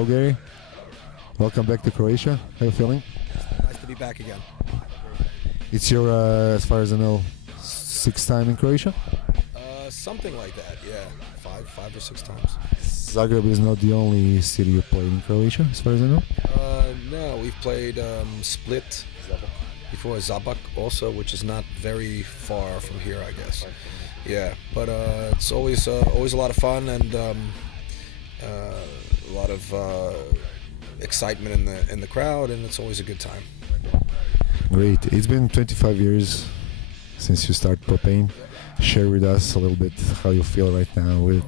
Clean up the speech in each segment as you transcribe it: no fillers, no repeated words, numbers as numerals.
Hello, Gary. Welcome back to Croatia. How are you feeling? Nice to be back again. It's your, as far as I know, sixth time in Croatia? Something like that, yeah. Five or six times. Zagreb is not the only city you played in Croatia, as far as I know? No, we've played Split before, Zabak also, which is not very far from here, I guess. Yeah, but it's always a lot of fun and a lot of excitement in the crowd, and it's always a good time. Great. It's been 25 years since you started Propane. Share with us a little bit how you feel right now with.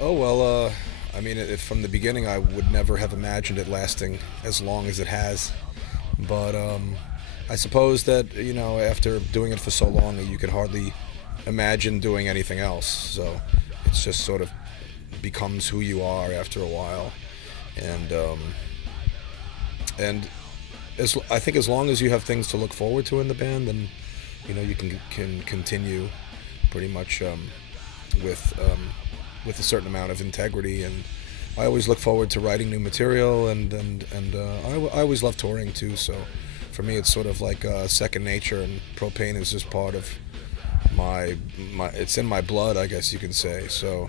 Oh well, I mean, from the beginning, I would never have imagined it lasting as long as it has. But I suppose that after doing it for so long, you could hardly imagine doing anything else. So it's just sort of becomes who you are after a while, and I think as long as you have things to look forward to in the band, then you can continue pretty much with a certain amount of integrity. And I always look forward to writing new material, and I always love touring too. So for me, it's sort of like second nature, and Propane is just part of my it's in my blood, I guess you can say. So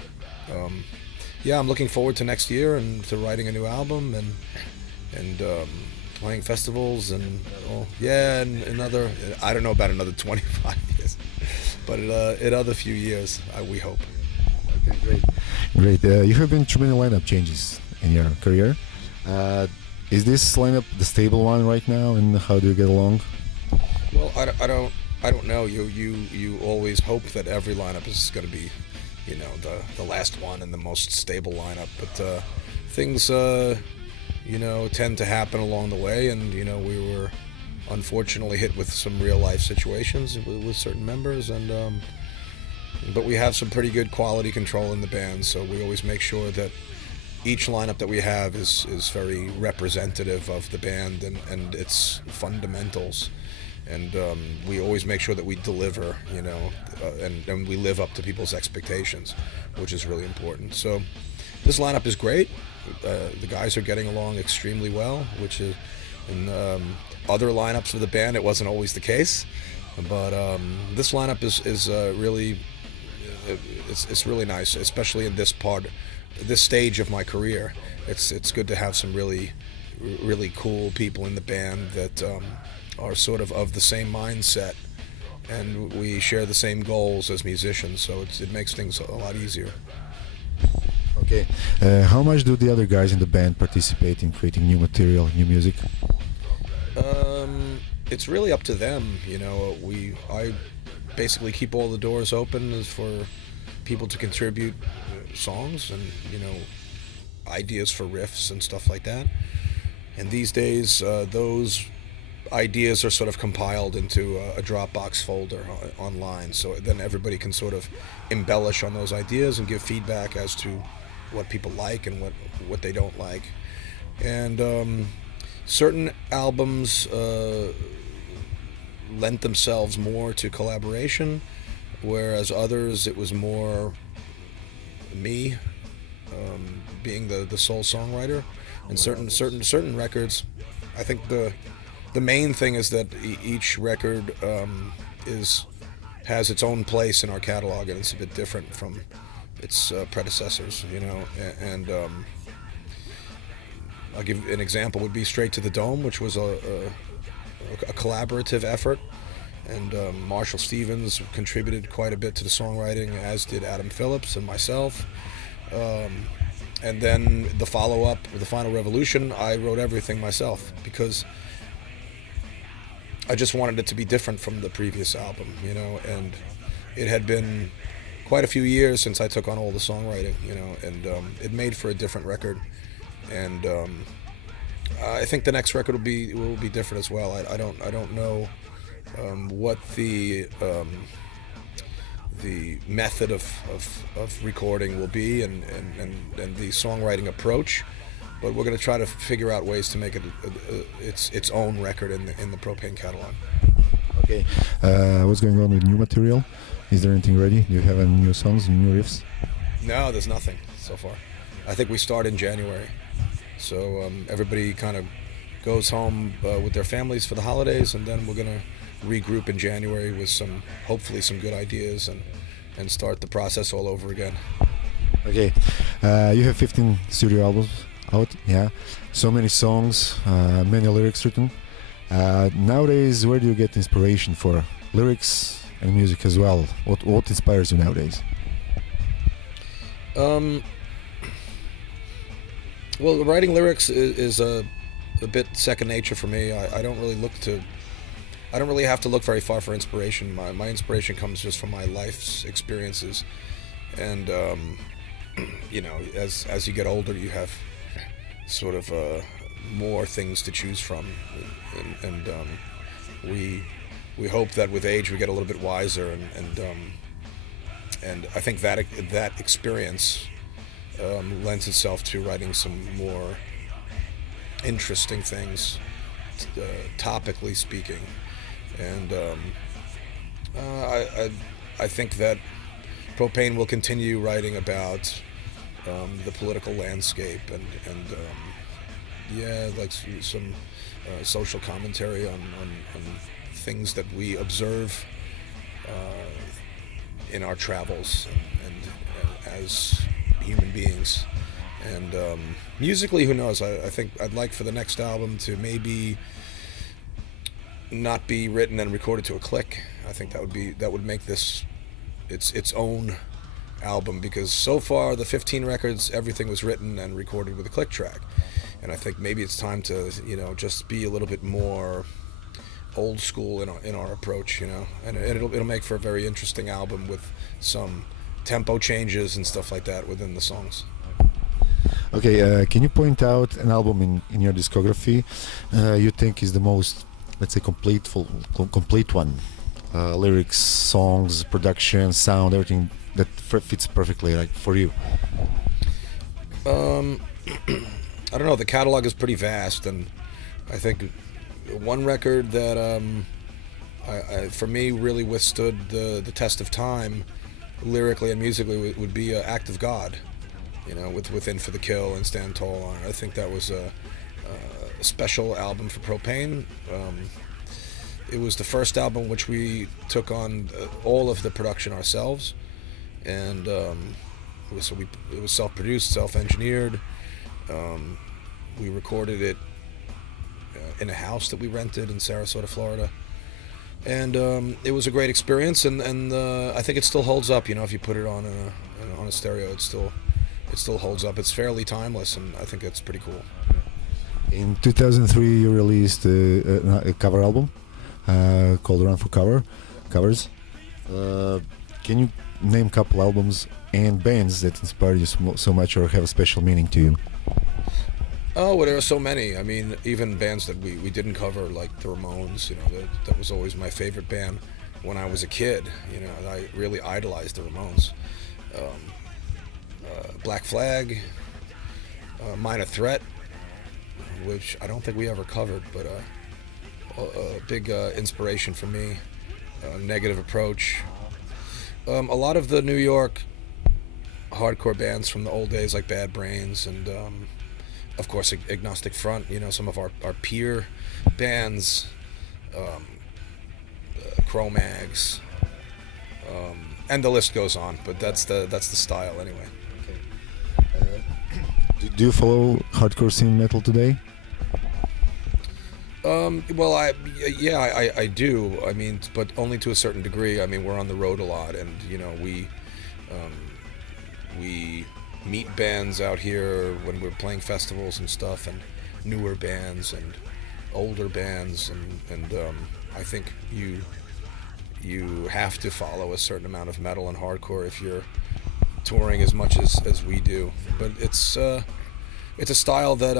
yeah, I'm looking forward to next year and to writing a new album and playing festivals and and another, I don't know about another 25 years, but in other few years, we hope. Okay, great. You have been through many lineup changes in your career. Is this lineup the stable one right now, and how do you get along? Well, I don't know. You always hope that every lineup is going to be, the last one and the most stable lineup, but things tend to happen along the way, and we were unfortunately hit with some real life situations with certain members, and but we have some pretty good quality control in the band, so we always make sure that each lineup that we have is very representative of the band and its fundamentals, and we always make sure that we deliver, and we live up to people's expectations, which is really important. So this lineup is great. The guys are getting along extremely well, which is in other lineups of the band it wasn't always the case, but this lineup is really it's really nice, especially in this stage of my career. It's good to have some really cool people in the band that are sort of the same mindset, and we share the same goals as musicians, so it makes things a lot easier. Okay. How much do the other guys in the band participate in creating new material, new music? It's really up to them. I basically keep all the doors open for people to contribute songs and ideas for riffs and stuff like that. And these days, those ideas are sort of compiled into a Dropbox folder online, so then everybody can sort of embellish on those ideas and give feedback as to what people like and what they don't like. And certain albums lent themselves more to collaboration, whereas others it was more me being the sole songwriter. And certain records, I think the main thing is that each record has its own place in our catalog, and it's a bit different from its predecessors, and I'll give an example. Would be Straight to the Dome, which was a collaborative effort, and Marshall Stevens contributed quite a bit to the songwriting, as did Adam Phillips and myself. And then the follow-up, The Final Revolution, I wrote everything myself because I just wanted it to be different from the previous album, and it had been quite a few years since I took on all the songwriting, and it made for a different record. And I think the next record will be different as well. I don't know what the method of recording will be and the songwriting approach, but we're going to try to figure out ways to make it its own record in the Propane catalog. Okay. What's going on with new material? Is there anything ready? Do you have any new songs, new riffs? No, there's nothing so far. I think we start in January. So everybody kind of goes home with their families for the holidays, and then we're going to regroup in January with hopefully some good ideas, and start the process all over again. Okay, you have 15 studio albums out, yeah. So many songs, many lyrics written. Nowadays, where do you get inspiration for lyrics and music as well? What inspires you nowadays? Well, writing lyrics is a bit second nature for me. I don't really have to look very far for inspiration. My inspiration comes just from my life's experiences, and as you get older, you have sort of more things to choose from, and we hope that with age we get a little bit wiser, and I think that experience lends itself to writing some more interesting things, topically speaking, and I think that Propane will continue writing about the political landscape and like some social commentary on things that we observe in our travels and as human beings. And musically, who knows? I think I'd like for the next album to maybe not be written and recorded to a click. I think that would make this its own album, because so far the 15 records, everything was written and recorded with a click track, and I think maybe it's time to just be a little bit more old school in our approach, and it'll make for a very interesting album with some tempo changes and stuff like that within the songs. Okay, can you point out an album in your discography you think is the most, let's say, complete one? Lyrics, songs, production, sound, everything that fits perfectly, like, for you. I don't know. The catalog is pretty vast, and I think one record that for me really withstood the test of time, lyrically and musically, would be Act of God. With In for the Kill and Stand Tall on it. I think that was a special album for Propane. It was the first album which we took on all of the production ourselves, and it was self-produced, self-engineered. We recorded it in a house that we rented in Sarasota, Florida, and it was a great experience. And I think it still holds up. If you put it on a stereo, it still holds up. It's fairly timeless, and I think it's pretty cool. In 2003, you released a cover album called Run for Covers. Can you name a couple albums and bands that inspired you so much or have a special meaning to you? Oh, well, there are so many. I mean, even bands that we didn't cover, like the Ramones. That was always my favorite band when I was a kid. I really idolized the Ramones. Black Flag, Minor Threat, which I don't think we ever covered, but a big inspiration for me. Negative Approach. A lot of the New York hardcore bands from the old days, like Bad Brains, and of course Agnostic Front. Some of our peer bands, Cro-Mags, and the list goes on. But that's the style anyway. Do you follow hardcore scene metal today? Well, I do. I mean, but only to a certain degree. I mean, we're on the road a lot, and we meet bands out here when we're playing festivals and stuff, and newer bands and older bands, and I think you have to follow a certain amount of metal and hardcore if you're touring as much as we do. But it's a style that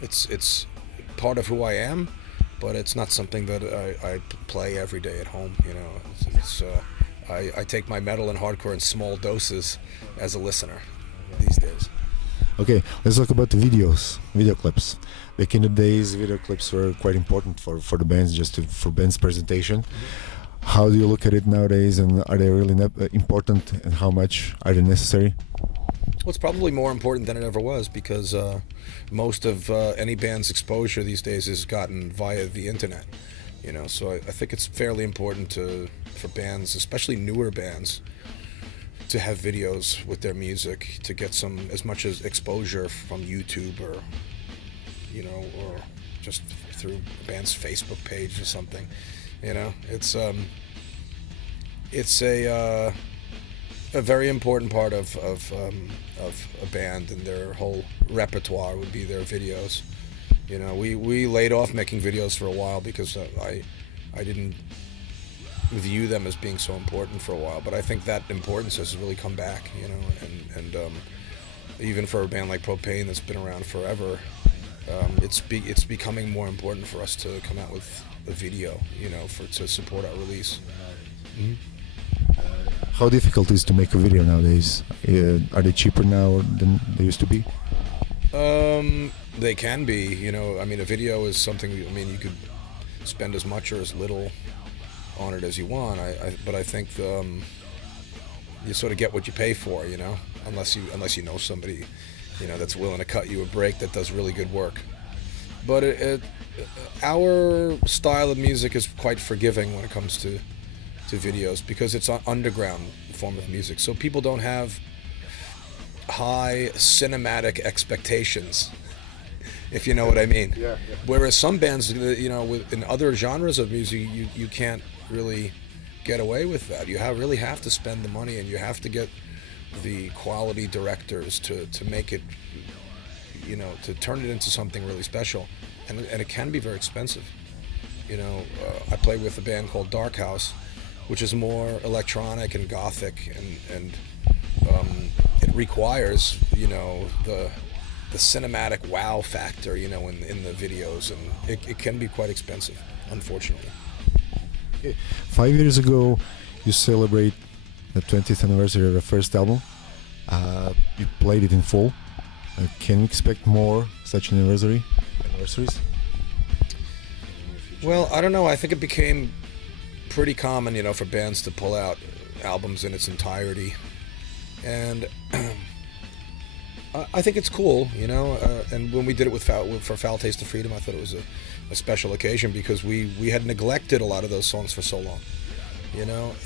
it's part of who I am, but it's not something that I play every day at home. I take my metal and hardcore in small doses as a listener these days. Okay, let's talk about the video clips. Back in the days, video clips were quite important for the bands, for bands presentation. Mm-hmm. How do you look at it nowadays, and are they really important, and how much are they necessary? Well, it's probably more important than it ever was because most of any band's exposure these days is gotten via the internet. So I think it's fairly important for bands, especially newer bands, to have videos with their music to get some as much as exposure from YouTube or just through a band's Facebook page or something. It's a very important part of a band and their whole repertoire would be their videos. We laid off making videos for a while because I didn't view them as being so important for a while, but I think that importance has really come back. And even for a band like Propane that's been around forever, it's becoming more important for us to come out with a video, to support our release. Mm-hmm. How difficult is to make a video nowadays? Are they cheaper now than they used to be? They can be. A video is something. You could spend as much or as little on it as you want. But I think you sort of get what you pay for. Unless you know somebody, that's willing to cut you a break that does really good work. But our style of music is quite forgiving when it comes to videos because it's an underground form of music, so people don't have high cinematic expectations, if you know what I mean. Yeah. Whereas some bands, in other genres of music, you can't really get away with that. You really have to spend the money, and you have to get the quality directors to make it, to turn it into something really special, and it can be very expensive. I play with a band called Dark House, which is more electronic and gothic, and it requires the cinematic wow factor in the videos, and it can be quite expensive, unfortunately. 5 years ago, you celebrate the 20th anniversary of the first album. You played it in full. Can we expect more such anniversaries? Well, I don't know. I think it became pretty common, for bands to pull out albums in its entirety, and I think it's cool, and when we did it for Foul Taste of Freedom, I thought it was a special occasion because we had neglected a lot of those songs for so long,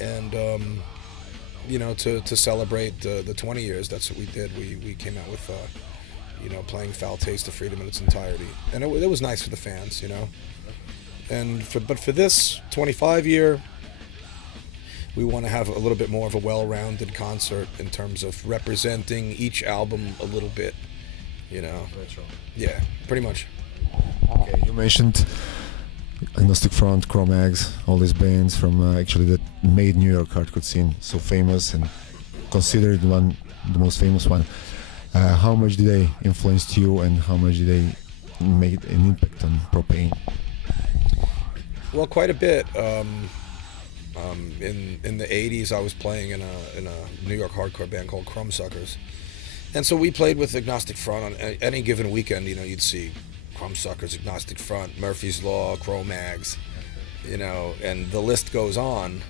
and to celebrate the 20 years, that's what we did. We came out with playing Foul Taste of Freedom in its entirety, and it was nice for the fans, but for this 25 year, we want to have a little bit more of a well-rounded concert in terms of representing each album a little bit, Retro. Yeah, pretty much. Okay, you mentioned Agnostic Front, Cro-Mags, all these bands from actually that made New York hardcore scene so famous and considered the most famous one. How much did they influence you, and how much did they make an impact on Propane? Well, quite a bit. In the 80s, I was playing in a New York hardcore band called Crumbsuckers, and so we played with Agnostic Front on any given weekend. You'd see Crumbsuckers, Agnostic Front, Murphy's Law, Cro-Mags, and the list goes on.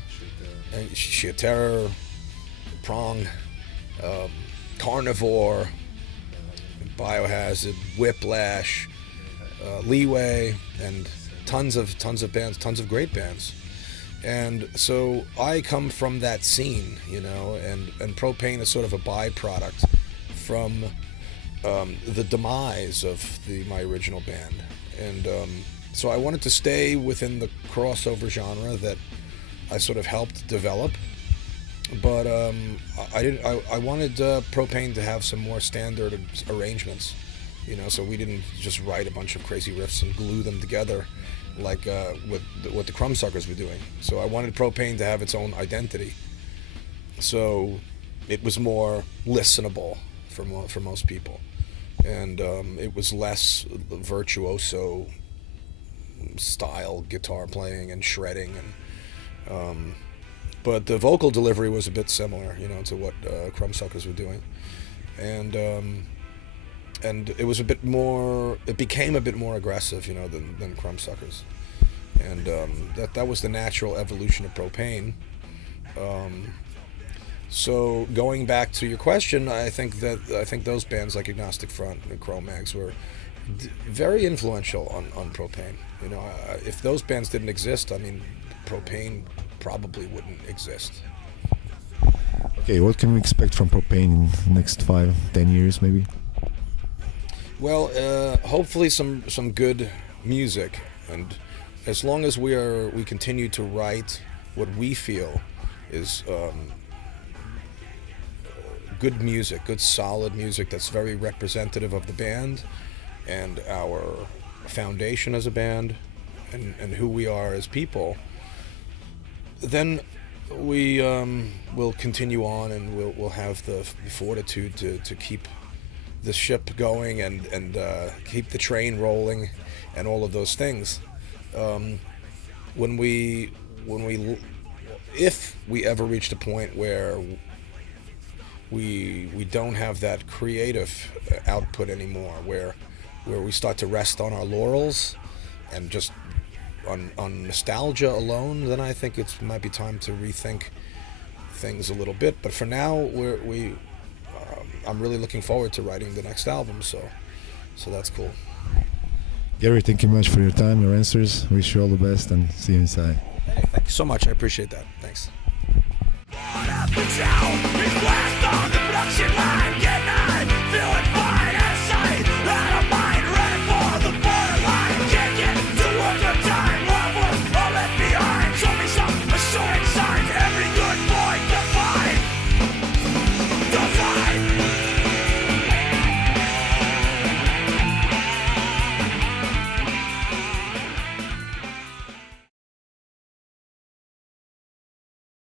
And Sheer Terror, Prong, Carnivore, Biohazard, Whiplash, Leeway, and tons of bands, tons of great bands. And so I come from that scene, and Propane is sort of a byproduct from the demise of my original band. And so I wanted to stay within the crossover genre that I sort of helped develop. But I wanted Propane to have some more standard arrangements, so we didn't just write a bunch of crazy riffs and glue them together like what the Crumbsuckers were doing. So I wanted Propane to have its own identity, so it was more listenable for most people, and it was less virtuoso style guitar playing and shredding, and but the vocal delivery was a bit similar, to what Crumbsuckers were doing, and it was it became a bit more aggressive, than Crumbsuckers, and that was the natural evolution of Propane. So going back to your question, I think those bands like Agnostic Front and Cro-Mags were very influential on Propane. You know, if those bands didn't exist, I mean, Propane probably wouldn't exist. Okay, what can we expect from Propane in the next 5-10 years, maybe? Well, hopefully some good music, and as long as we continue to write what we feel is good music, good solid music that's very representative of the band and our foundation as a band and who we are as people, then we will continue on, and we'll have the fortitude to keep the ship going and keep the train rolling and all of those things. If we ever reached a point where we don't have that creative output anymore, where we start to rest on our laurels and just on nostalgia alone, then I think it might be time to rethink things a little bit. But for now, I'm really looking forward to writing the next album, so that's cool. Gary, thank you much for your time, your answers. Wish you all the best and see you inside. Hey, thank you so much. I appreciate that. Thanks. Request on the production line.